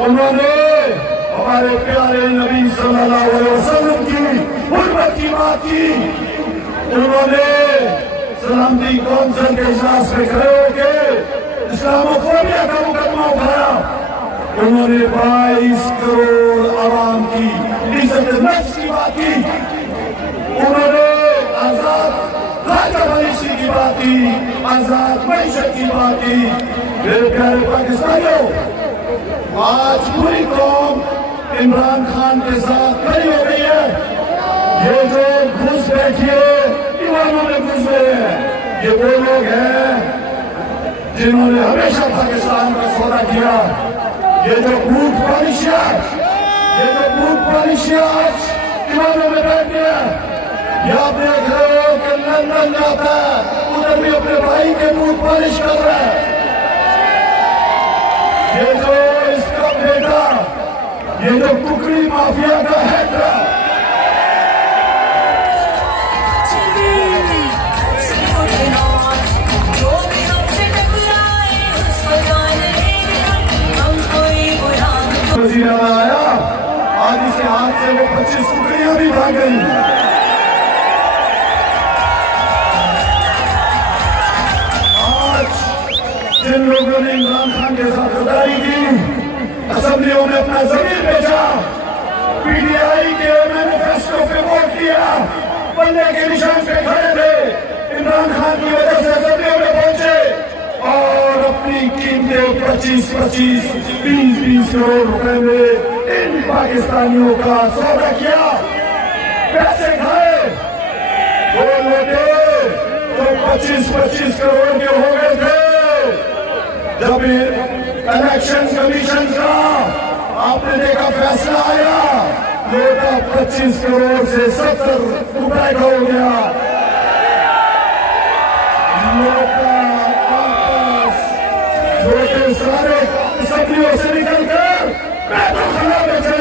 उन्होंने हमारे प्यारे नबी सल्लल्लाहु अलैहि वसल्लम की हुर्मत की बात की। उन्होंने सलामती कौंसिल के इजलास में खड़े होकर इस्लामोफोबिया का मुकदमा उठाया। उन्होंने 22 करोड़ आवाम की इज्जत नफ्स की बात की। उन्होंने आजाद राजा पॉलिसी की बात की, आजाद मैशत की बात की। मेरे प्यारे पाकिस्तानियों, आज पूरी कौम इमरान खान के साथ खड़ी हो गई है। ये जो घुस बैठिए ईमानों में घुस गए हैं, ये वो लोग हैं जिन्होंने हमेशा पाकिस्तान का सौदा किया। ये जो बूथ पॉलिशिया आज ईमानों में बैठ गया। ये आप देख रहे हो कि लंदन जाता है, उधर भी अपने भाई के बूथ पॉलिश कर रहा है। ये जो इसका बेटा, ये जो कुकड़ी माफिया का हेड आया, आज इसके हाथ से वो 25 कुकड़ियां भी भाग गई। आज जिन लोगों ने इमरान खान के साथ गद्दारी की, असेंबलियों में अपना जमीन बेचा, पीटीआई के मैनिफेस्टो पे वोट किया, बल्ले के निशान पे खड़े थे, इमरान खान की वजह से असेंबलियों में पहुंचे और अपनी कीमतें 25-20 करोड़ रुपए में इन पाकिस्तानियों का सौदा किया, पैसे खाए। वो लोटे तो 25-25 करोड़ के हो गए थे। जब इलेक्शन कमीशन का आपने देखा फैसला आया, लोटा 25 करोड़ से 70 रुपए का हो गया। लोटा वापस लोटे सारे असेंबलियों से निकलकर बैतुल खाना में चले